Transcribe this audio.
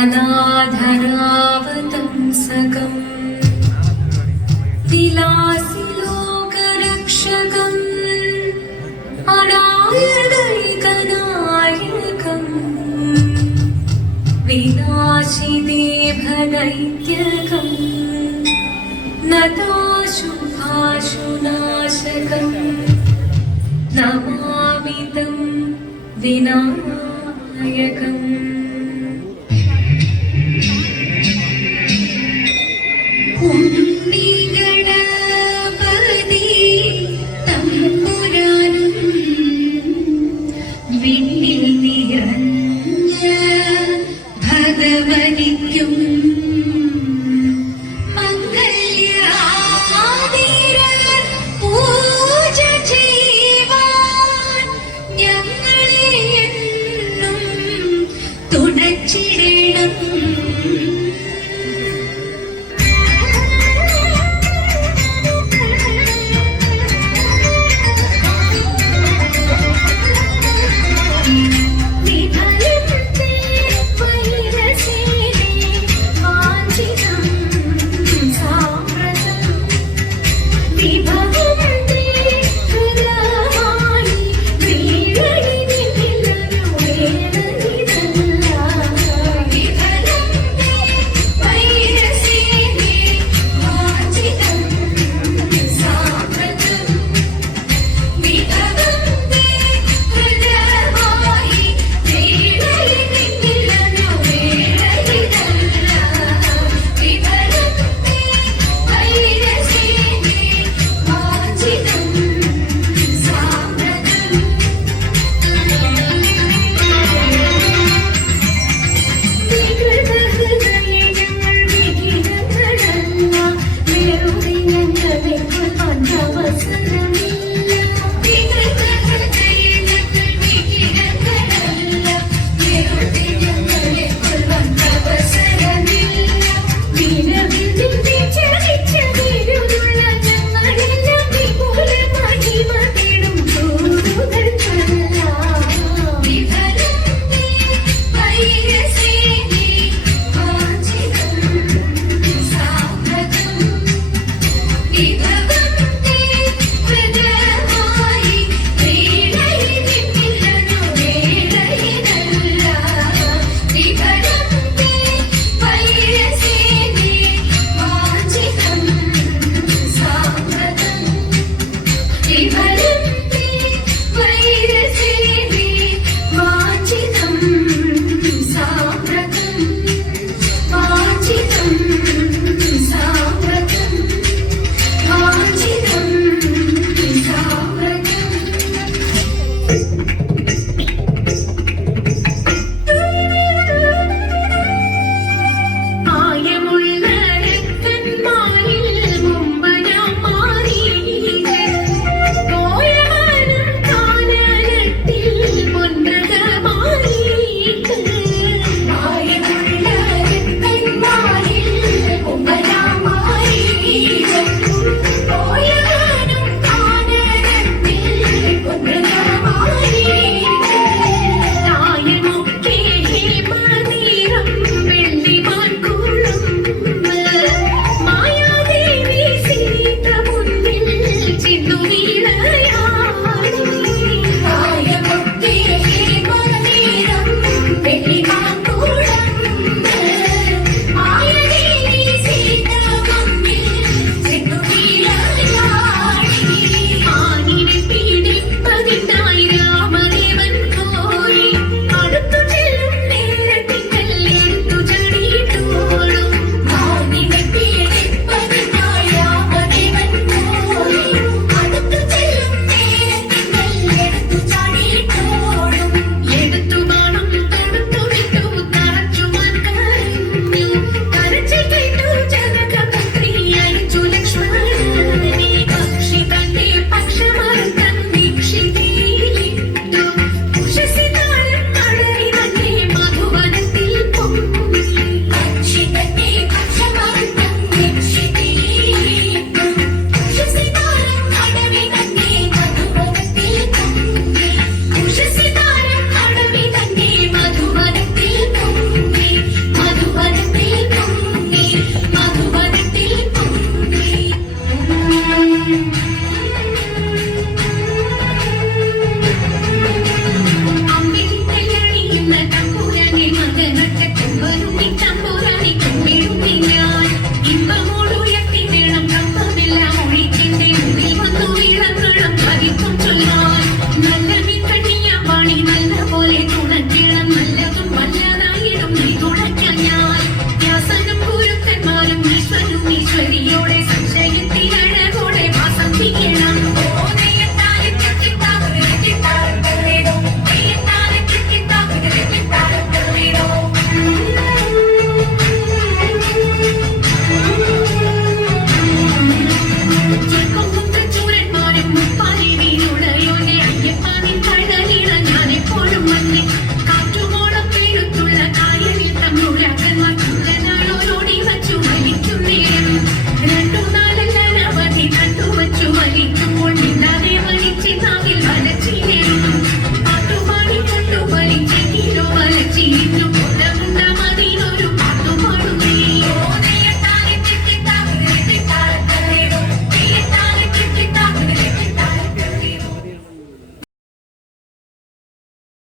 अनाधरावतंसकम् विलासि लोकरक्षकम्। अनायदैकनायकम् विनाशिदेभदैत्यकं न दाशुभाशुनाशकम् न विनायकम्।